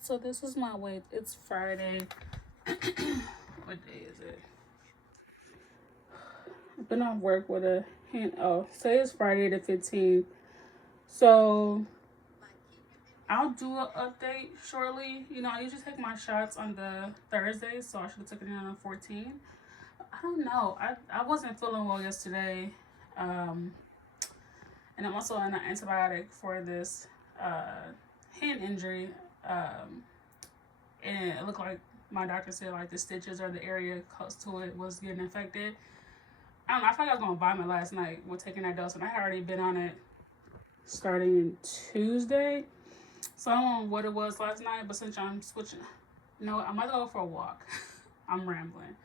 So this is my weight. It's Friday. What day is it? I've been off work with a hand. Oh, say it's Friday the 15th. So I'll do an update shortly. You know, I usually take my shots on the Thursday, so I should have taken it on the 14th. I don't know. I wasn't feeling well yesterday. Um, and I'm also on an antibiotic for this hand injury. Um, and it looked like my doctor said like the stitches or the area close to it was getting infected. I don't know. I thought I was gonna vomit last night with taking that dose, and I had already been on it starting Tuesday. So I don't know what it was last night, but since I'm switching, no, I'm gonna go for a walk. I'm rambling.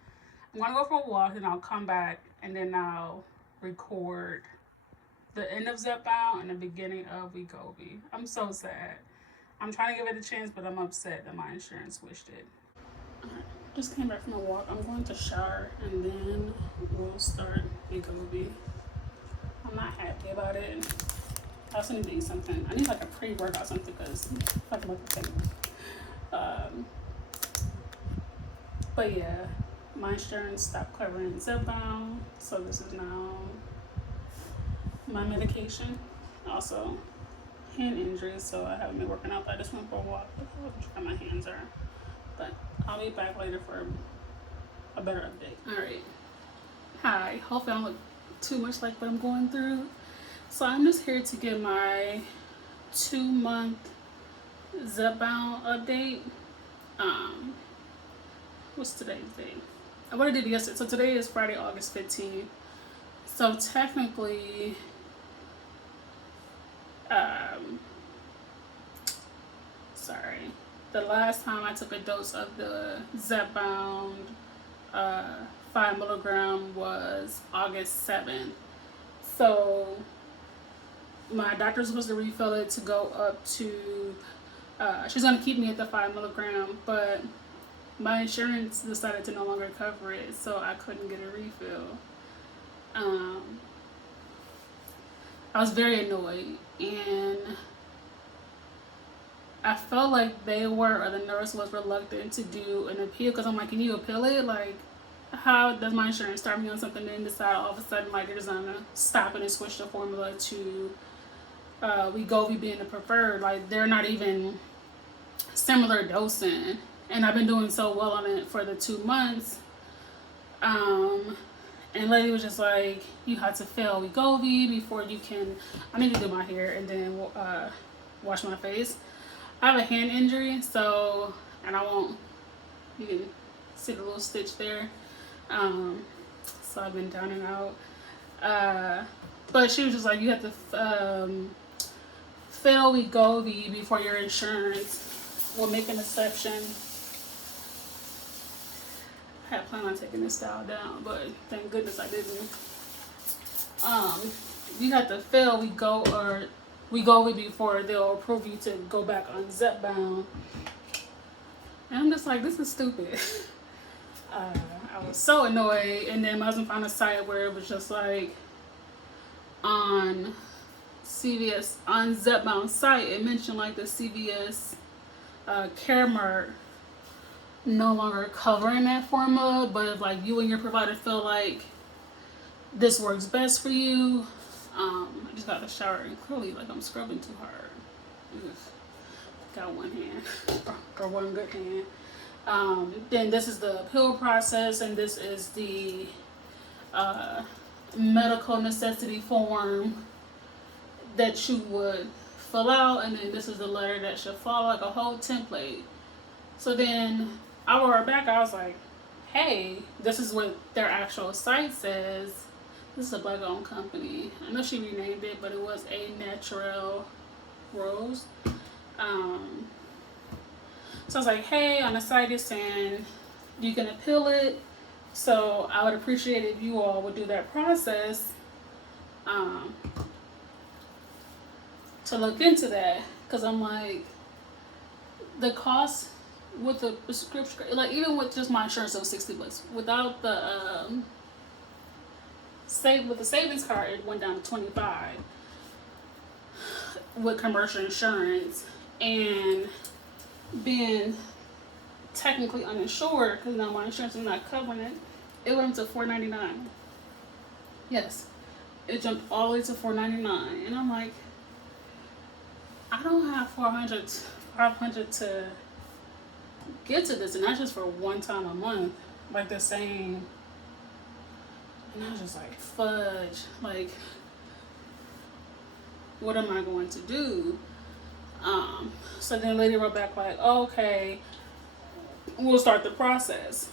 I'm gonna go for a walk, and I'll come back, and then I'll record the end of Zepbound and the beginning of Wegovy. I'm so sad. I'm trying to give it a chance, but I'm upset that my insurance switched it. Just came back from a walk. I'm going to shower and then we'll start Wegovy. I'm not happy about it. I also need to eat something. I need like a pre-workout something because I'm about to take. But yeah, my insurance stopped covering Zepbound, so this is now my medication. Also, hand injuries, so I haven't been working out. But I just went for a walk. Look how my hands are. But I'll be back later for a better update. All right. Hi. Hopefully I don't look too much like what I'm going through. So I'm just here to get my 2-month Zepbound update. What's today's date? What I did yesterday. So today is Friday, August 15th. So technically, the last time I took a dose of the Zepbound 5 milligram was August 7th. So my doctor's supposed to refill it to go up to, she's going to keep me at the 5 milligram, but my insurance decided to no longer cover it, so I couldn't get a refill. I was very annoyed, and I felt like they were, or the nurse was reluctant to do an appeal, because I'm like, can you appeal it? Like, how does my insurance start me on something and then decide all of a sudden like they're just gonna stop it and switch the formula to Wegovy being the preferred? Like, they're not even similar dosing, and I've been doing so well on it for the 2 months. And lady was just like, you have to fail Wegovy before you can. I need to do my hair and then wash my face. I have a hand injury, so, and I won't, you can see the little stitch there. So I've been down and out. But she was just like, you have to fail Wegovy before your insurance will make an exception. I had planned on taking this style down, but thank goodness I didn't. You have to fail Wegovy before they'll approve you to go back on Zepbound. And I'm just like, this is stupid. I was so annoyed, and then my husband found a site where it was just like on CVS, on Zepbound site, it mentioned like the CVS Caremark no longer covering that formula, but if like you and your provider feel like this works best for you, I just got a shower and clearly like I'm scrubbing too hard. Got one hand or one good hand. Then this is the appeal process, and this is the medical necessity form that you would fill out, and then this is the letter that should follow, like a whole template. So then I wrote back, I was like, hey, this is what their actual site says. This is a black owned company. I know she renamed it, but it was A Natural Rose. So I was like, hey, on the site it's saying you can appeal it. So I would appreciate if you all would do that process to look into that. Because I'm like, the cost with the prescription, like even with just my insurance, it was $60. Without the with the savings card, it went down to $25 with commercial insurance. And being technically uninsured because now my insurance is not covering it, it went up to $4.99. Yes, it jumped all the way to $4.99, and I'm like, I don't have 500 to get to this, and that's just for one time a month, like the same. And I was just like, fudge, like, what am I going to do? So then lady wrote back like, okay, we'll start the process.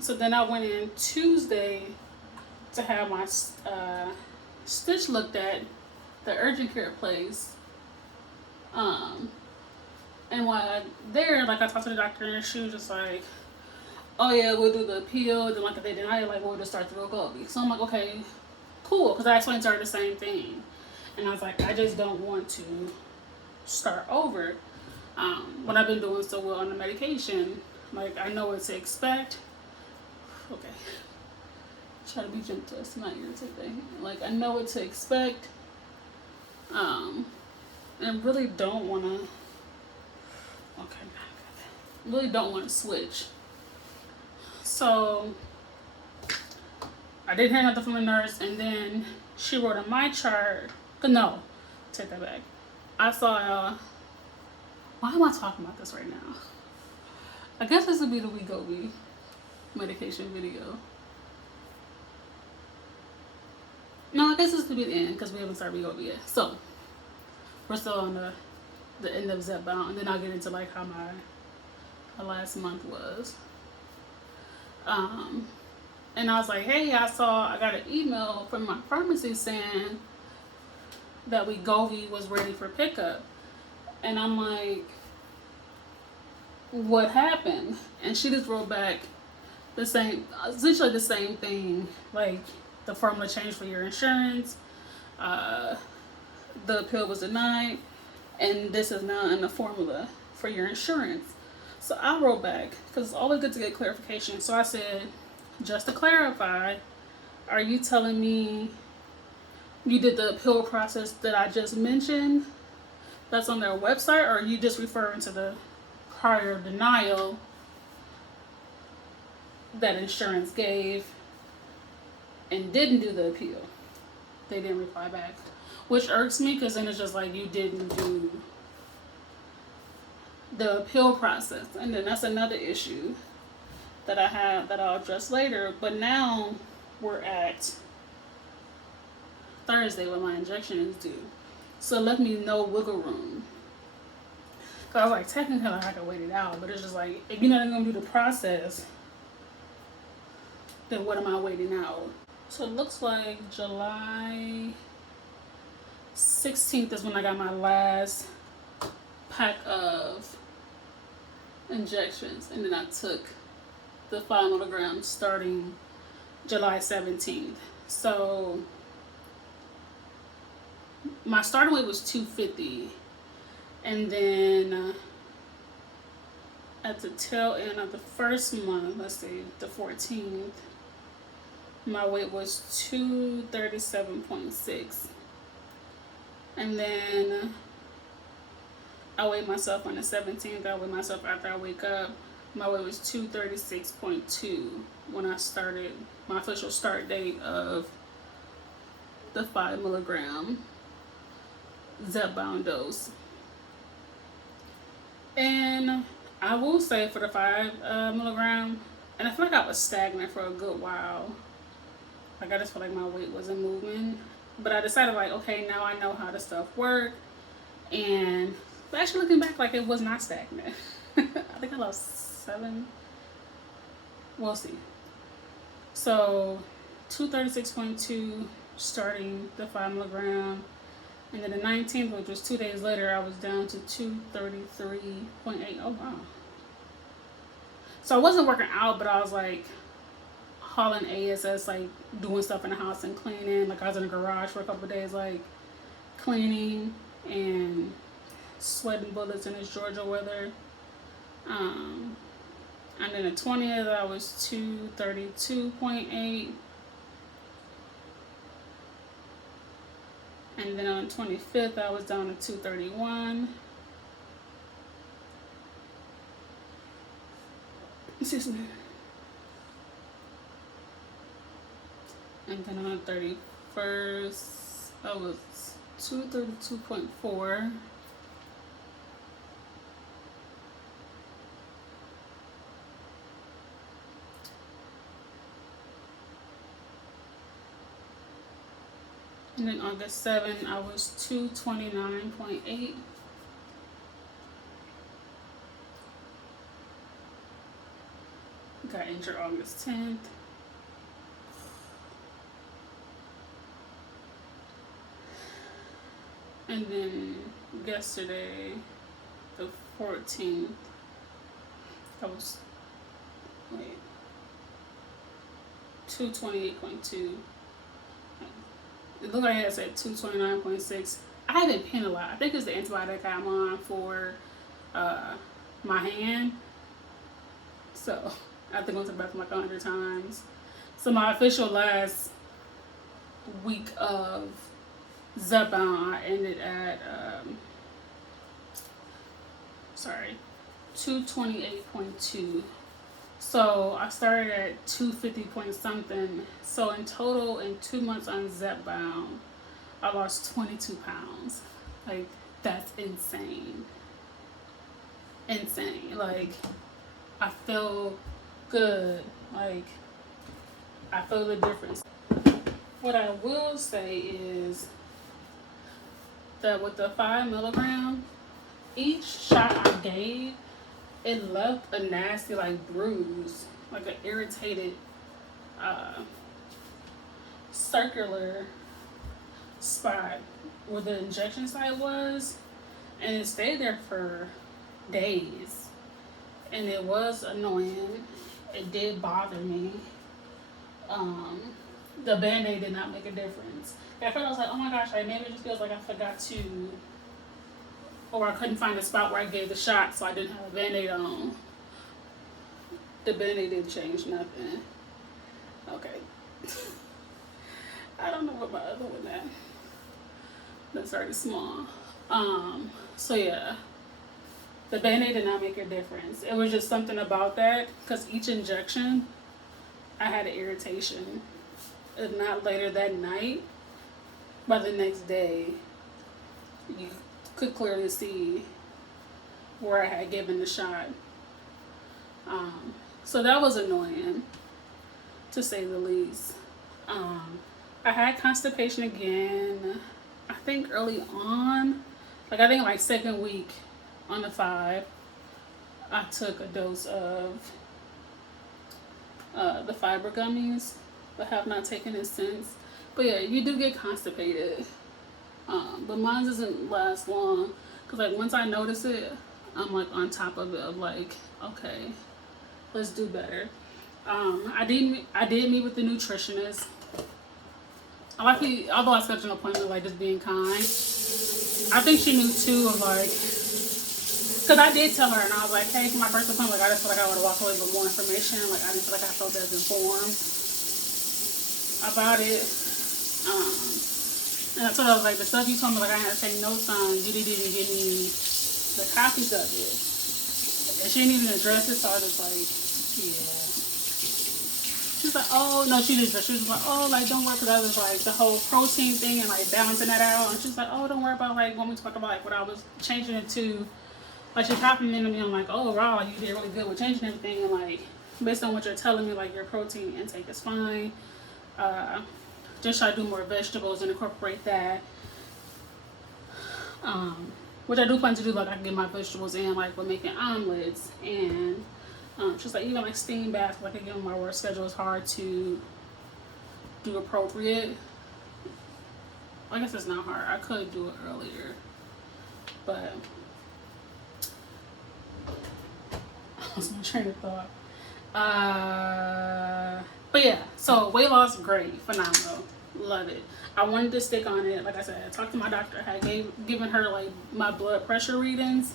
So then I went in Tuesday to have my stitch looked at the urgent care place. And while I there, like I talked to the doctor and she was just like, oh yeah, we'll do the appeal. Then like if they deny it, like we'll just start the Wegovy. So I'm like, okay, cool, because I explained to her the same thing. And I was like, I just don't want to start over when I've been doing so well on the medication. Like, I know what to expect. Okay. Try to be gentle. It's not irritating. Like, I know what to expect. And really don't want to. Okay. Really don't want to switch. So, I didn't hear nothing from the nurse. And then she wrote on my chart. No, take that back. I saw. Why am I talking about this right now? I guess this would be the Wegovy medication video. No, I guess this could be the end because we haven't started Wegovy yet. So we're still on the end of Zepbound, and then I'll get into like how my last month was. And I was like, hey, I got an email from my pharmacy saying that Wegovy was ready for pickup. And I'm like, what happened? And she just wrote back essentially the same thing, like the formula changed for your insurance, the appeal was denied, and this is now in the formula for your insurance. So I wrote back, because it's always good to get clarification. So I said, just to clarify, are you telling me you did the appeal process that I just mentioned that's on their website, or are you just referring to the prior denial that insurance gave and didn't do the appeal? They didn't reply back, which irks me because then it's just like you didn't do the appeal process. And then that's another issue that I have that I'll address later. But now we're at Thursday when my injection is due. So it left me no wiggle room. So I was like, technically I could wait it out, but it's just like, if you're not going to do the process, then what am I waiting out? So it looks like July 16th is when I got my last pack of injections, and then I took the 5 milligrams starting July 17th. So my starting weight was 250, and then at the tail end of the first month, let's see, the 14th, my weight was 237.6, and then I weighed myself on the 17th. I weighed myself after I wake up. My weight was 236.2 when I started my official start date of the 5 milligram Zepbound dose. And I will say for the 5 milligram, and I feel like I was stagnant for a good while. Like I just felt like my weight wasn't moving. But I decided like, okay, now I know how this stuff works. And but actually looking back, like it was not stagnant. I think I lost 7. We'll see. So 236.2 starting the 5 milligram. And then the 19th, which was 2 days later, I was down to 233.8. Oh, wow. So I wasn't working out, but I was like hauling ASS, like doing stuff in the house and cleaning. Like I was in the garage for a couple of days, like cleaning and sweating bullets in this Georgia weather. And then the 20th, I was 232.8. And then on the 25th, I was down to 231. Excuse me. And then on the 31st, I was 232.4. And then August 7, I was 229.8. Got injured August 10th. And then yesterday, the 14th, I was, 228.2. It looked like I had said 229.6. I haven't pinned a lot. I think it's the antibiotic I'm on for my hand. So I have to go to the bathroom like 100 times. So my official last week of Zepbound, I ended at 228.2. So I started at 250 point something. So in total, in 2 months on Zepbound, I lost 22 pounds. Like, that's insane. Insane. Like, I feel good. Like, I feel the difference. What I will say is that with the 5 milligram, each shot I gave, it left a nasty like bruise, like an irritated circular spot where the injection site was, and it stayed there for days, and it was annoying. It did bother me. The Band-Aid did not make a difference. At first I was like, oh my gosh, like maybe it just feels like I forgot to, or I couldn't find a spot where I gave the shot, so I didn't have a Band-Aid on. The Band-Aid didn't change nothing. Okay. I don't know what my other one at. That's already small. So yeah. The Band-Aid did not make a difference. It was just something about that, because each injection, I had an irritation. If not later that night, by the next day, you could clearly see where I had given the shot. So that was annoying, to say the least. I had constipation again, I think early on. I think like second week on the 5, I took a dose of the fiber gummies, but have not taken it since. But yeah, you do get constipated. But mine doesn't last long, because like once I notice it, I'm like on top of it of like, okay, let's do better. I did meet with the nutritionist. Although I scheduled an appointment, like just being kind. I think she knew too of like, because I did tell her, and I was like, hey, for my first appointment, like I just feel like I would have walked away with more information. Like I didn't feel like I felt as informed about it. And that's what I was like, the stuff you told me, like I had to take notes on, you didn't even give me the copies of it. And she didn't even address it, so I was like, yeah. She was like, oh, no, she didn't. She was like, oh, like, don't worry, because I was like, the whole protein thing and like balancing that out. And she was like, oh, don't worry about like when we talk about like what I was changing it to. Like, she complimented me on like, oh, wow, like, you did really good with changing everything. And like, based on what you're telling me, like, your protein intake is fine. Just try to do more vegetables and incorporate that. Which I do plan to do, like I can get my vegetables in, like with making omelets, and just like even like steam baths. Like again, my work schedule is hard to do appropriate. I guess it's not hard. I could do it earlier, but I lost my train of thought. But yeah, so weight loss, great, phenomenal, love it. I wanted to stick on it. Like I said, I talked to my doctor. I had given her like my blood pressure readings,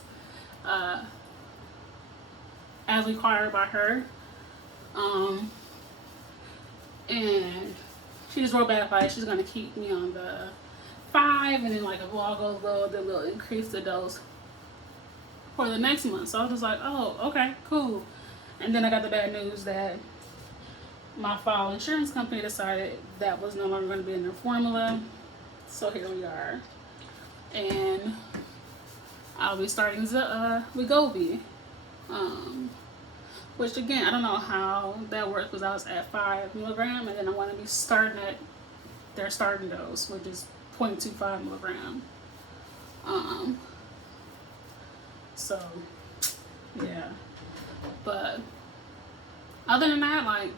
as required by her, and she just wrote back like she's gonna keep me on the 5, and then like if all goes well, then they'll increase the dose for the next month. So I was just like, oh, okay, cool. And then I got the bad news that my fall insurance company decided that was no longer going to be in their formula. So here we are. And I'll be starting the Wegovy. Which again, I don't know how that works because I was at 5 milligram, and then I want to be starting at their starting dose, which is 0.25 milligram. So yeah, but other than that, like,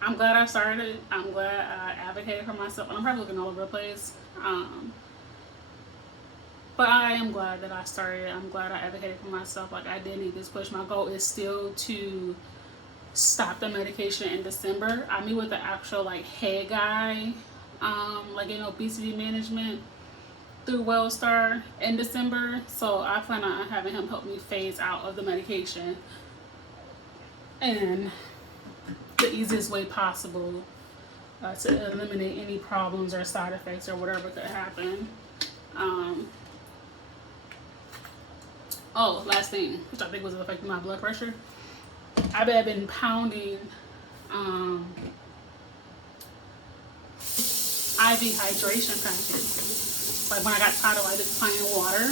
I'm glad I started. I'm glad I advocated for myself. I'm probably looking all over the place. But I am glad that I started. I'm glad I advocated for myself. Like, I did need this push. My goal is still to stop the medication in December. I meet with the actual, like, head guy, like, in obesity management through WellStar in December. So I plan on having him help me phase out of the medication in the easiest way possible to eliminate any problems or side effects or whatever could happen. Oh, last thing, which I think was affecting my blood pressure. I've been pounding IV hydration packets. Like, when I got tired of like just plain water,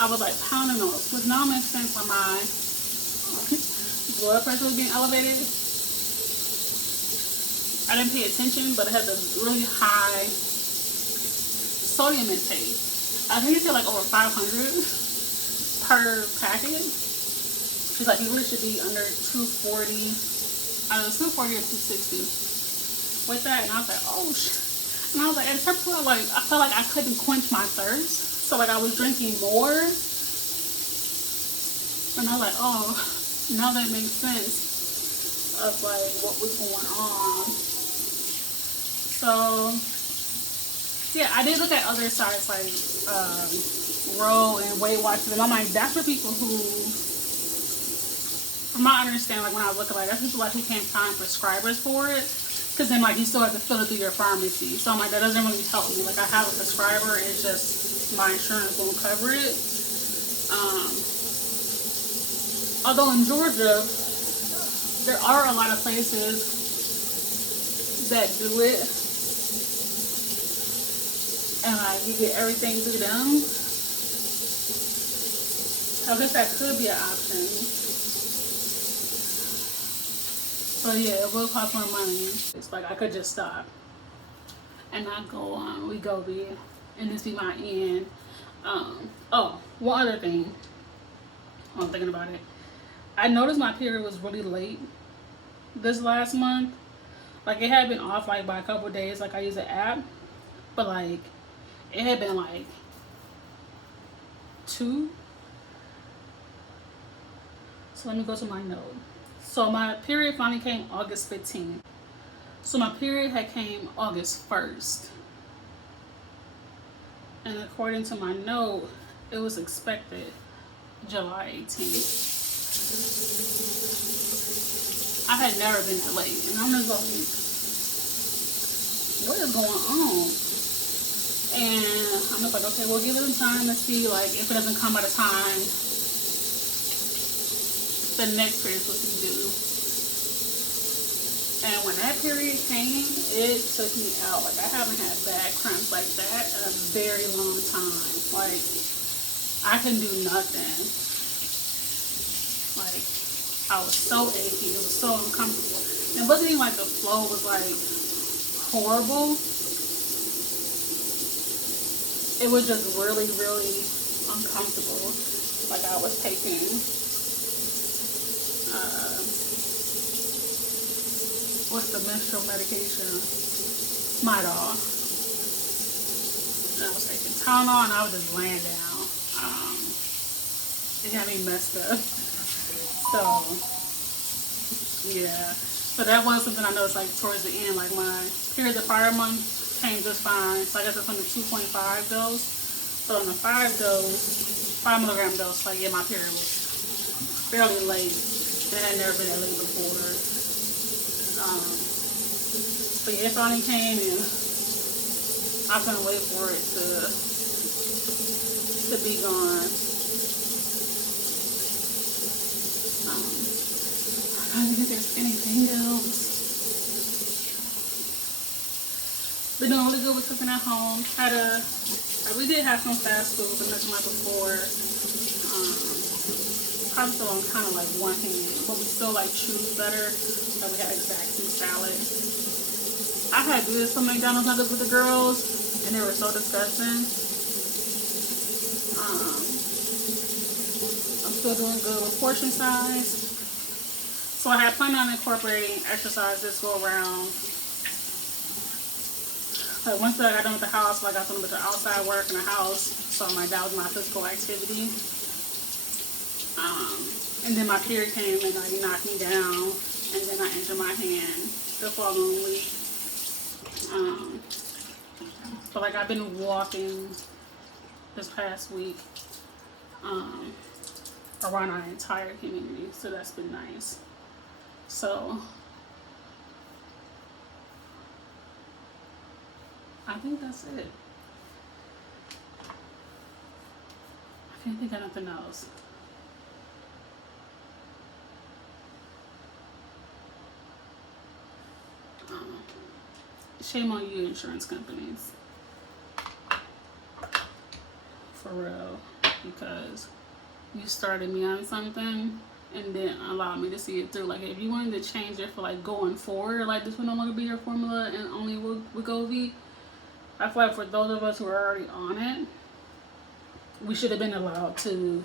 I was like pounding those, which now makes sense when my blood pressure was being elevated. I didn't pay attention, but it has a really high sodium intake. I think it's like over 500 per packet. She's like, you really should be under 240. I don't know, 240 or 260 with that. And I was like, oh shit. And I was like, at a certain point, like, I felt like I couldn't quench my thirst. So like, I was drinking more. And I was like, oh, now that makes sense of like what was going on. So yeah, I did look at other sites like Row and Weight Watchers, and I'm like, that's for people who, from my understanding, like when I look at like, that's people like who can't find prescribers for it, because then like you still have to fill it through your pharmacy. So I'm like, that doesn't really help me. Like, I have a prescriber, it's just my insurance won't cover it. Although in Georgia, there are a lot of places that do it. And like, you get everything through them. I guess that could be an option. But yeah, it will cost more money. It's like, I could just stop and not go on Wegovy and this be my end. Oh, one other thing. I'm thinking about it. I noticed my period was really late this last month. Like, it had been off like by a couple of days. Like, I use the app, but like, it had been like 2. So let me go to my note. So my period finally came August 15th. So my period had came August 1st. And according to my note, it was expected July 18th. I had never been that late. And I'm just like, what is going on? And I'm just like, okay, we'll give it some time to see, like, if it doesn't come at a time the next period is supposed to be due. And when that period came, it took me out. Like, I haven't had bad cramps like that in a very long time. Like, I couldn't do nothing. Like, I was so achy. It was so uncomfortable. And it wasn't even like the flow was like horrible. It was just really, really uncomfortable. Like, I was taking what's the menstrual medication? Midol. And I was taking Tylenol, and I was just laying down. It had me messed up. So yeah. So that was something I noticed, like, towards the end. Like, my period of fire month came just fine. So I guess it's on the 2.5 dose. So on the 5 milligram dose, like, yeah, my period was fairly late. It had never been that late before. But yeah, it finally came, and I couldn't wait for it to be gone. I don't think there's anything else. Been doing really good with cooking at home. We did have some fast food, but nothing like before. Probably still on kind of like one hand, but we still like choose better. Like we had exact 2 salads. I had to do some McDonald's nuggets with the girls, and they were so disgusting. I'm still doing good with portion size. So I had planned on incorporating exercise this go around. Like once I got done with the house, I got some of the outside work in the house. So I'm like, that was my physical activity. And then my period came and like knocked me down, and then I injured my hand the following week. But like I've been walking this past week around our entire community, so that's been nice. So I think that's it. I can't think of nothing else. Shame on you, insurance companies. For real. Because you started me on something and then allowed me to see it through. Like, if you wanted to change it for, like, going forward, like, this would no longer be your formula and only Wegovy, I feel like for those of us who are already on it, we should have been allowed to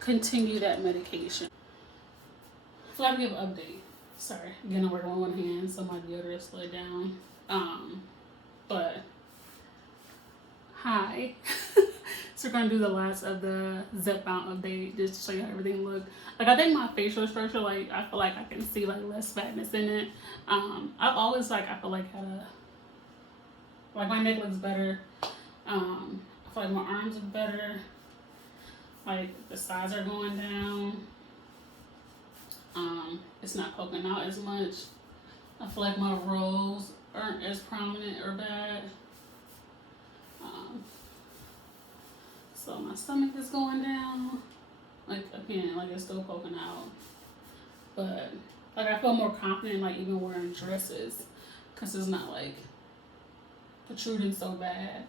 continue that medication. So I have to give an update. Sorry, again, I'm working on one hand, so my deodorant slid down. But hi. So we're gonna do the last of the Zepbound update just to show you how everything looked. Like I think my facial structure, like I feel like I can see like less fatness in it. I've always I feel like my neck looks better. I feel like my arms look better. Like the sides are going down. It's not poking out as much. I feel like my rolls aren't as prominent or bad. So my stomach is going down. Like again, like it's still poking out. But like I feel more confident like even wearing dresses because it's not like protruding so bad.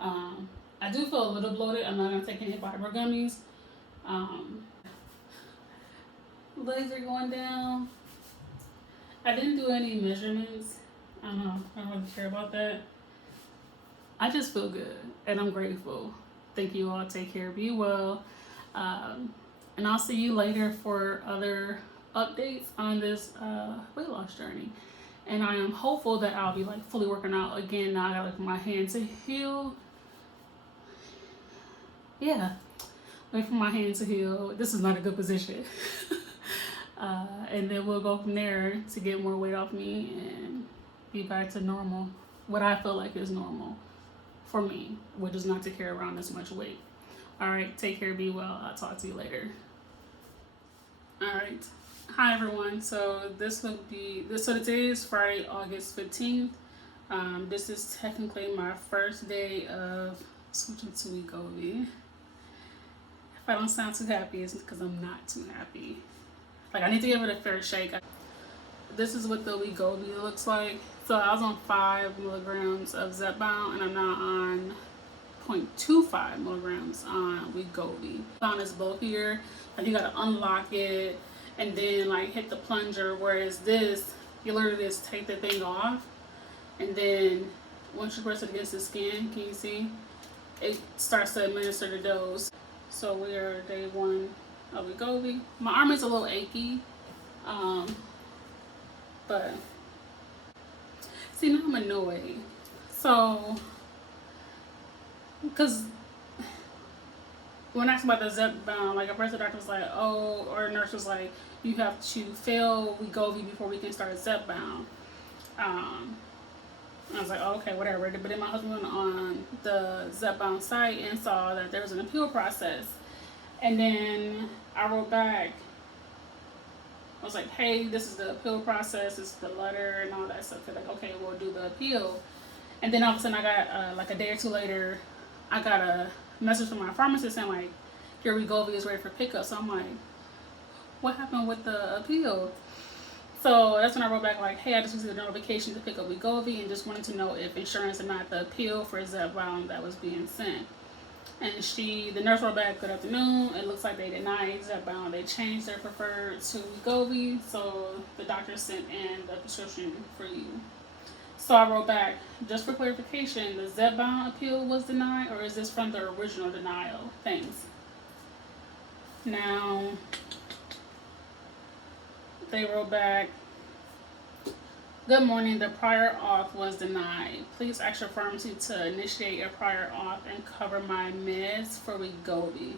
I do feel a little bloated. I'm not gonna take any fiber gummies. Legs are going down. I didn't do any measurements. I don't know. I don't really care about that. I just feel good and I'm grateful. Thank you all. Take care. Be well. And I'll see you later for other updates on this weight loss journey. And I am hopeful that I'll be like fully working out again. Now I got like my hand to heal. Yeah. Wait for my hand to heal. This is not a good position. And then we'll go from there to get more weight off me and be back to normal. What I feel like is normal for me, which is not to carry around this much weight. All right, take care, be well. I'll talk to you later. All right. Hi, everyone. So today is Friday, August 15th. This is technically my first day of switching to Wegovy. If I don't sound too happy, it's because I'm not too happy. Like, I need to give it a fair shake. This is what the Wegovy looks like. So I was on 5 milligrams of Zepbound, and I'm now on 0.25 milligrams on Wegovy. Zepbound is bulkier. Like, you gotta unlock it and then like hit the plunger. Whereas this, you literally just take the thing off, and then once you press it against the skin, can you see? It starts to administer the dose. So we are day 1 of Wegovy. My arm is a little achy, but see, now I'm annoyed. So, because when I asked about the Zepbound, like at first the doctor was like, oh, or the nurse was like, you have to fail Wegovy before we can start Zepbound. I was like, oh, okay, whatever. But then my husband went on the Zepbound site and saw that there was an appeal process. And then I wrote back. I was like, hey, this is the appeal process. This is the letter and all that stuff. They're like, okay, we'll do the appeal. And then all of a sudden I got, like a day or two later, I got a message from my pharmacist saying like, your Wegovy is ready for pickup. So I'm like, what happened with the appeal? So that's when I wrote back like, hey, I just received a notification to pick up Wegovy and just wanted to know if insurance denied the appeal for Zepbound that was being sent. And the nurse wrote back, good afternoon. It looks like they denied Zepbound. They changed their preferred to Wegovy, so the doctor sent in the prescription for you. So I wrote back, just for clarification, the Zepbound appeal was denied, or is this from the original denial? Thanks. Now, they wrote back, good morning, the prior auth was denied. Please ask your pharmacy to initiate a prior auth and cover my meds for Wegovy.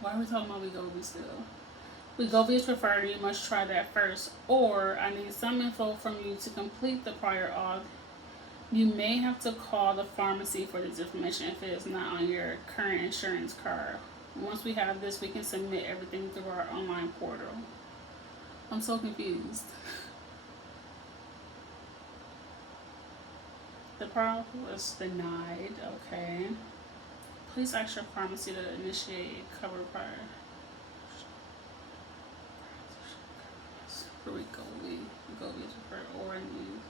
Why are we talking about Wegovy still? Wegovy is preferred, you must try that first. Or I need some info from you to complete the prior auth. You may have to call the pharmacy for this information if it is not on your current insurance card. Once we have this, we can submit everything through our online portal. I'm so confused. The prior was denied, okay. Please ask your pharmacy to initiate cover prior. For Wegovy is preferred or new.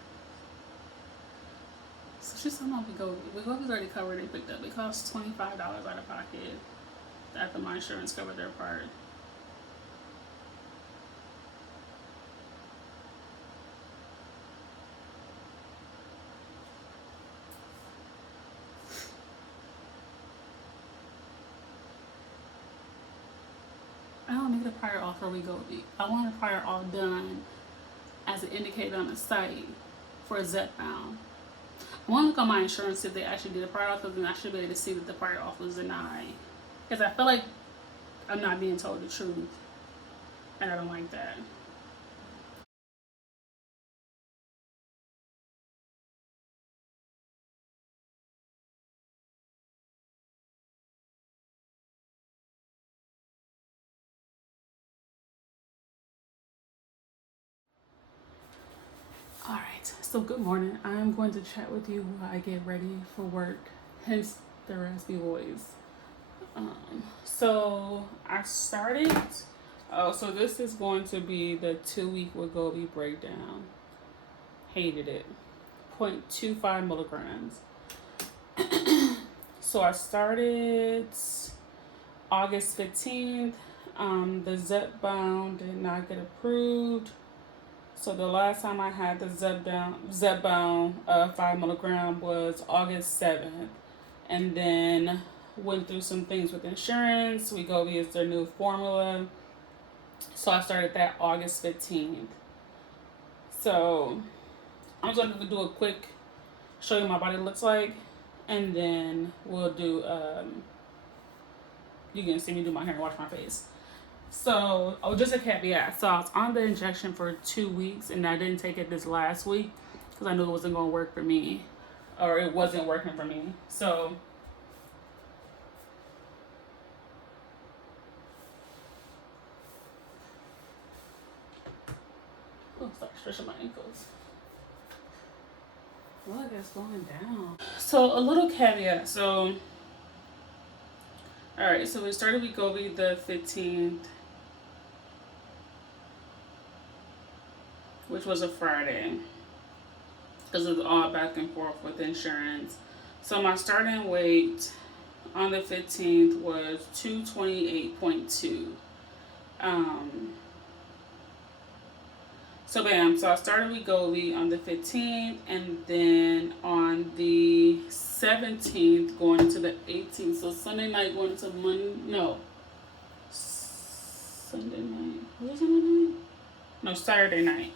So she's talking about Wegovy. Wegovy's already covered and picked up. It costs $25 out of pocket after my insurance covered their part. I don't need a prior auth for Wegovy. I want a prior auth done as it indicated on the site for Zepbound. I want to look on my insurance if they actually did a prior auth, then I should be able to see that the prior auth was denied. Because I feel like I'm not being told the truth, and I don't like that. Alright, so good morning. I'm going to chat with you while I get ready for work, hence the raspy voice. So I started, so this is going to be the 2-week Wegovy breakdown. Hated it. 0.25 milligrams. So I started August 15th. The Zepbound did not get approved. So the last time I had the Zepbound 5 milligram was August 7th. And then went through some things with insurance. Wegovy is their new formula. So I started that August 15th. So I'm just going to do a quick, show you what my body looks like. And then we'll do, you can see me do my hair and wash my face. So, just a caveat. So I was on the injection for 2 weeks and I didn't take it this last week because I knew it wasn't going to work for me, or it wasn't working for me. So, start stretching my ankles. Look, it's going down. So, a little caveat. So, alright, so we started Wegovy the 15th. Which was a Friday, because it was all back and forth with insurance. So my starting weight on the 15th was 228.2. So bam, so I started Wegovy on the 15th, and then on the 17th going into the 18th. So Sunday night going into Sunday night. What was Sunday night? No, Saturday night.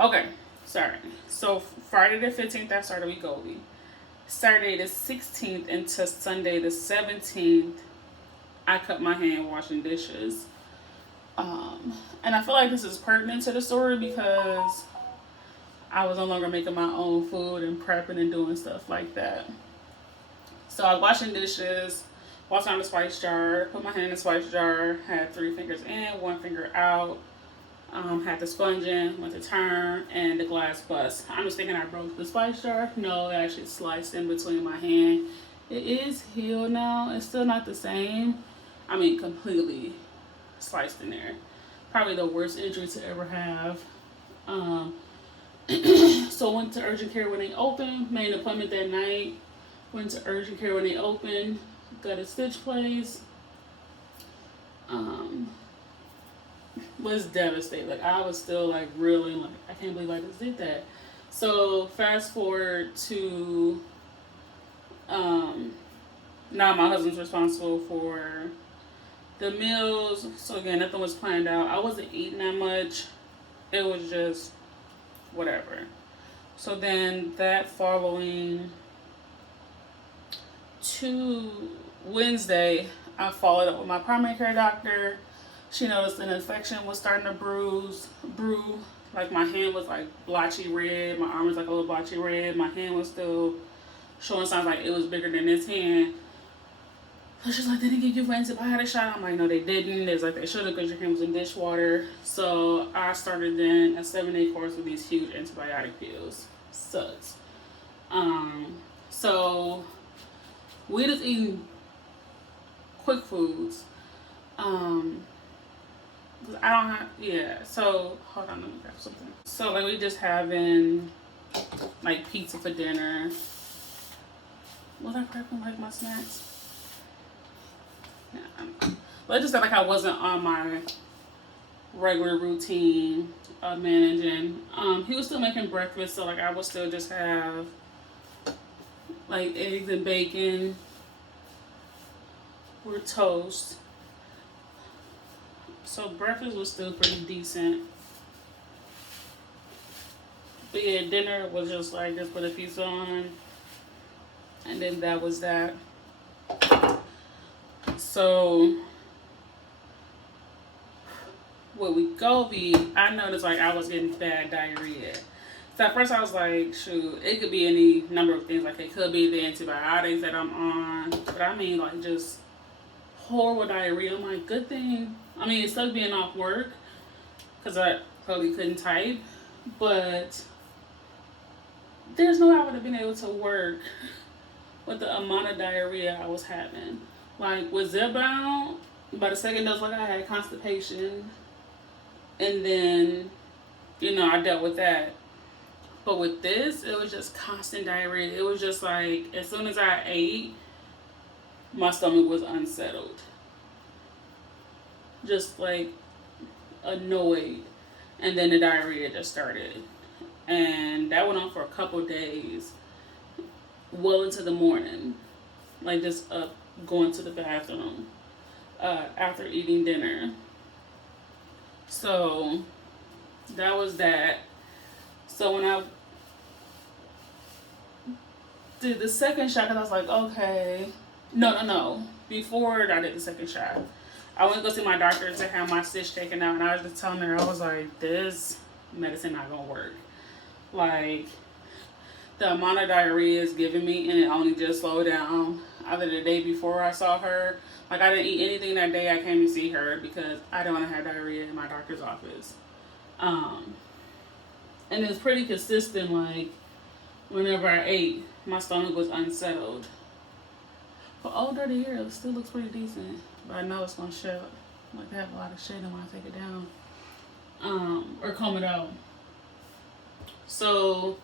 Okay, sorry. So Friday the 15th, I started Wegovy. Saturday the 16th into Sunday the 17th, I cut my hand washing dishes. And I feel like this is pertinent to the story because I was no longer making my own food and prepping and doing stuff like that. So I was washing dishes, washed down the spice jar, put my hand in the spice jar, had 3 fingers in, 1 finger out. Had the sponge in, went to turn, and the glass bust. I'm just thinking I broke the spice jar. No, it actually sliced in between my hand. It is healed now. It's still not the same. I mean, completely sliced in there. Probably the worst injury to ever have. So went to urgent care when they opened, made an appointment that night, went to urgent care when they opened, got a stitch placed. Was devastated. Like, I was still like really like, I can't believe I just did that. So fast forward to now my husband's responsible for the meals. So again, nothing was planned out. I wasn't eating that much. It was just whatever. So then that following Wednesday, I followed up with my primary care doctor. She noticed an infection was starting to brew. Like, my hand was like blotchy red. My arm was like a little blotchy red. My hand was still showing signs like it was bigger than this hand. So she's like, they didn't give you an antibiotic shot. I'm like, no, they didn't. It's like, they should have, because your hand was in dishwater. So I started then a 7-day course with these huge antibiotic pills. Sucks. So we just eating quick foods. I don't have, yeah. So hold on, let me grab something. So like, we just having like pizza for dinner. Was I prepping like my snacks? Yeah. But I just felt like I wasn't on my regular routine of managing. He was still making breakfast, so like I would still just have like eggs and bacon or toast. So breakfast was still pretty decent. But yeah, dinner was just like, just put a pizza on, and then that was that. So with Wegovy, I noticed like I was getting bad diarrhea. So at first I was like, shoot, it could be any number of things. Like, it could be the antibiotics that I'm on, but I mean like just horrible diarrhea. I'm like, good thing. I mean, it sucked being off work because I probably couldn't type, but there's no way I would have been able to work with the amount of diarrhea I was having. Like with Zepbound, by the second dose, like I had constipation, and then, you know, I dealt with that. But with this, it was just constant diarrhea. It was just like, as soon as I ate, my stomach was unsettled. Just like annoyed. And then the diarrhea just started. And that went on for a couple days. Well into the morning. Like, just up, going to the bathroom after eating dinner. So that was that. So when I did the second shot, because I was like, okay. No. Before I did the second shot, I went to go see my doctor to have my stitch taken out, and I was just telling her, I was like, this medicine not gonna work. Like, the amount of diarrhea is giving me, and it only just slowed down. Either the day before I saw her, like, I didn't eat anything that day I came to see her because I don't want to have diarrhea in my doctor's office. And it's pretty consistent. Like, whenever I ate, my stomach was unsettled. But older the year, it still looks pretty decent. But I know it's gonna show. Like, I have a lot of shit, and when I take it down, or comb it out. So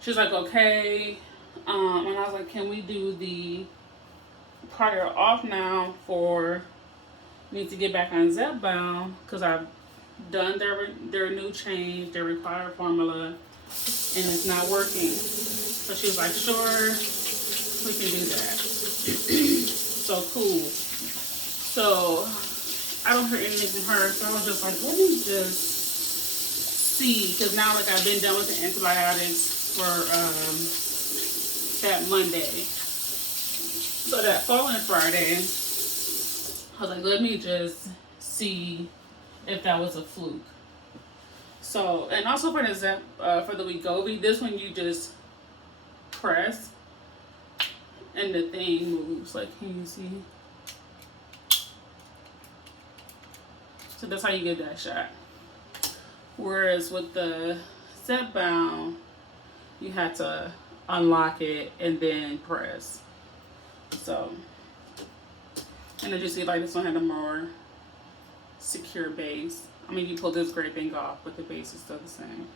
she's like, okay. And I was like, can we do the prior off now for me to get back on Zepbound, because I've done their new change, their required formula, and it's not working. So she was like, sure, we can do that. So cool. So I don't hear anything from her, so I was just like, let me just see, because now, like, I've been done with the antibiotics for that Monday. So that following Friday, I was like, let me just see if that was a fluke. So, and also for the for the Wegovy, this one you just press and the thing moves. Like, can you see? So that's how you get that shot. Whereas with the Zepbound, you had to unlock it and then press. So, and as you see, like, this one had a more secure base. I mean, you pull this great thing off, but the base is still the same.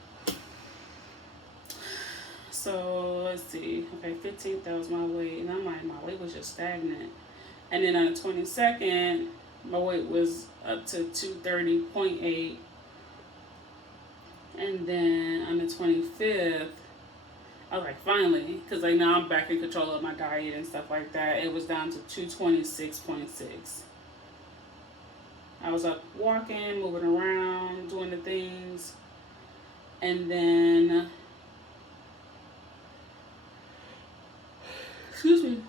So let's see. Okay, 15th, that was my weight. And I'm like, my weight was just stagnant. And then on the 22nd, my weight was up to 230.8. And then on the 25th, I was like, finally, because like now I'm back in control of my diet and stuff like that. It was down to 226.6. I was up walking, moving around, doing the things. And then, excuse me,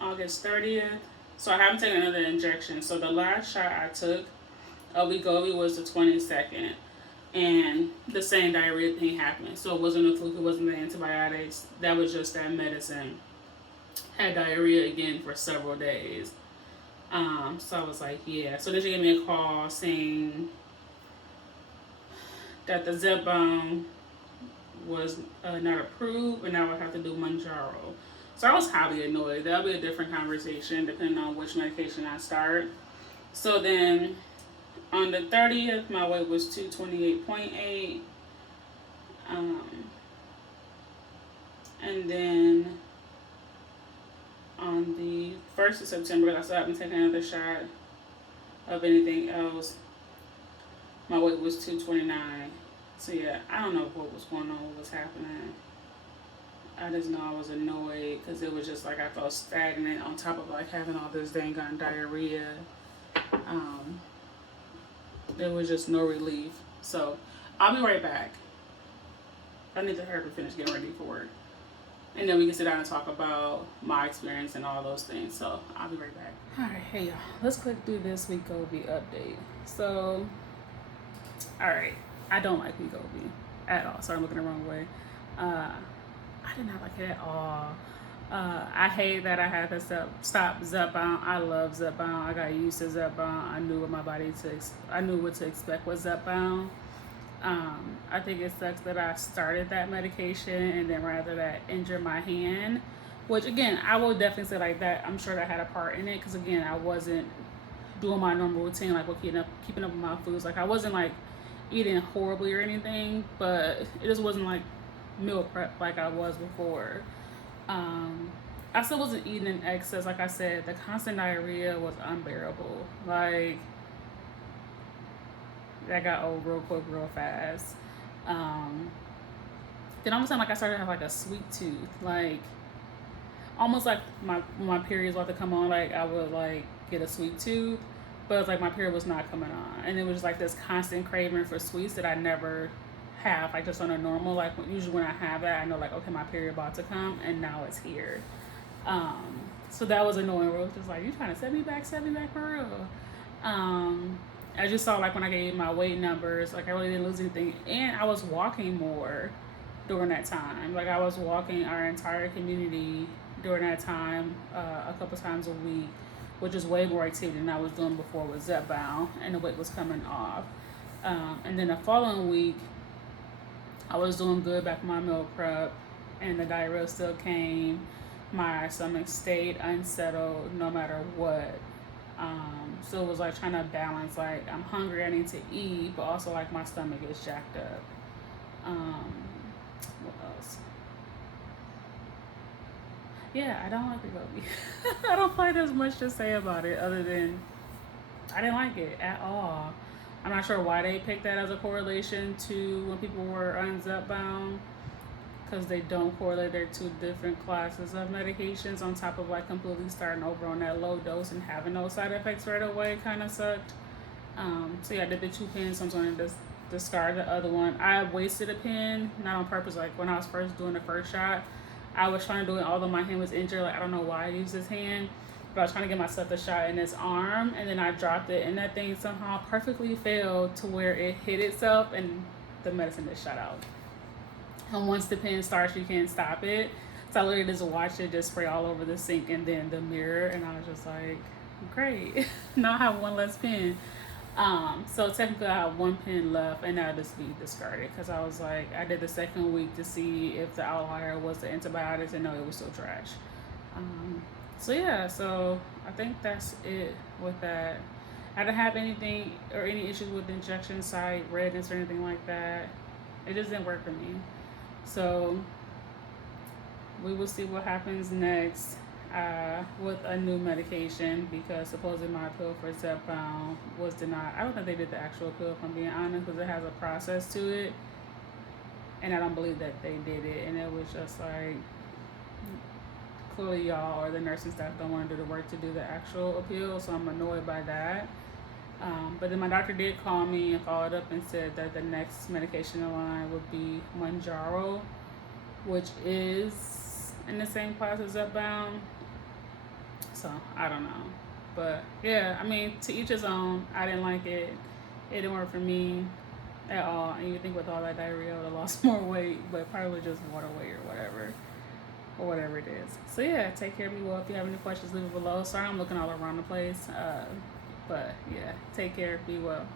August 30th. So I haven't taken another injection. So the last shot I took of Wegovy was the 22nd. And the same diarrhea thing happened. So it wasn't a fluke, it wasn't the antibiotics. That was just that medicine. Had diarrhea again for several days. So I was like, yeah. So then she gave me a call saying that the Zepbound was not approved and I would have to do Manjaro. So I was highly annoyed. That'll be a different conversation depending on which medication I start. So then on the 30th, my weight was 228.8. And then on the 1st of September, I still haven't taken another shot of anything else. My weight was 229. So yeah, I don't know what was going on, what was happening. I just know I was annoyed because it was just like I felt stagnant on top of like having all this dang on diarrhea. There was just no relief. So I'll be right back. I need to hurry up and finish getting ready for work. And then we can sit down and talk about my experience and all those things. So I'll be right back. Alright, hey y'all. Let's click through this Wegovy update. So, alright. I don't like Wegovy at all. Sorry, I'm looking the wrong way. I did not like it at all. I hate that I had to stop Zepbound. I love Zepbound. I got used to Zepbound. I knew what my body I knew what to expect with Zepbound. I think it sucks that I started that medication and then rather that injured my hand, which again, I will definitely say like that. I'm sure that had a part in it because again, I wasn't doing my normal routine, like keeping up with my foods. Like I wasn't like eating horribly or anything, but it just wasn't like meal prep like I was before. I still wasn't eating in excess. Like I said, the constant diarrhea was unbearable. Like, that got old real quick, real fast. Then all of a sudden, like, I started to have like a sweet tooth. Like, almost like my period's about to come on, like I would like get a sweet tooth, but it's like my period was not coming on. And it was just like this constant craving for sweets that I never have, like just on a normal, like usually when I have that, I know like, okay, my period about to come and now it's here. So that was annoying. It was just like, you trying to set me back for real. I just saw like when I gave my weight numbers, like I really didn't lose anything. And I was walking more during that time. Like I was walking our entire community during that time, a couple times a week, which is way more activity than I was doing before with Zepbound, and the weight was coming off. And then the following week, I was doing good back in my meal prep, and the diarrhea still came. My stomach stayed unsettled no matter what. So it was like trying to balance, like I'm hungry, I need to eat, but also like my stomach is jacked up. What else? Yeah, I don't like Wegovy. I don't find there's much to say about it other than I didn't like it at all. I'm not sure why they picked that as a correlation to when people were on Zepbound, because they don't correlate. They're two different classes of medications on top of like completely starting over on that low dose and having no side effects right away. Kind of sucked. So yeah, I did the 2 pens, so I'm going to discard the other one. I wasted a pen, not on purpose. Like when I was first doing the first shot, I was trying to do it although my hand was injured. Like I don't know why I used this hand, but I was trying to get myself the shot in this arm, and then I dropped it, and that thing somehow perfectly failed to where it hit itself, and the medicine just shot out. And once the pen starts, you can't stop it. So I literally just watched it just spray all over the sink and then the mirror, and I was just like, great. Now I have one less pen. So technically I have 1 pen left, and that'll just be discarded because I was like, I did the second week to see if the outlier was the antibiotics, and no, it was still trash. So yeah, so I think that's it with that. I didn't have anything or any issues with the injection site, redness or anything like that. It just didn't work for me. So we will see what happens next with a new medication because supposedly my appeal for Zepbound was denied. I don't think they did the actual appeal, if I'm being honest, because it has a process to it. And I don't believe that they did it. And it was just like, clearly y'all or the nursing staff don't want to do the work to do the actual appeal. So I'm annoyed by that. But then my doctor did call me and followed up and said that the next medication in line would be Manjaro, which is in the same class as Zepbound. So I don't know. But yeah, I mean, to each his own. I didn't like it. It didn't work for me at all. And you think with all that diarrhea, I would have lost more weight, but probably just water weight or whatever it is. So yeah, take care, be well. If you have any questions, leave it below. Sorry, I'm looking all around the place. But yeah, take care, be well.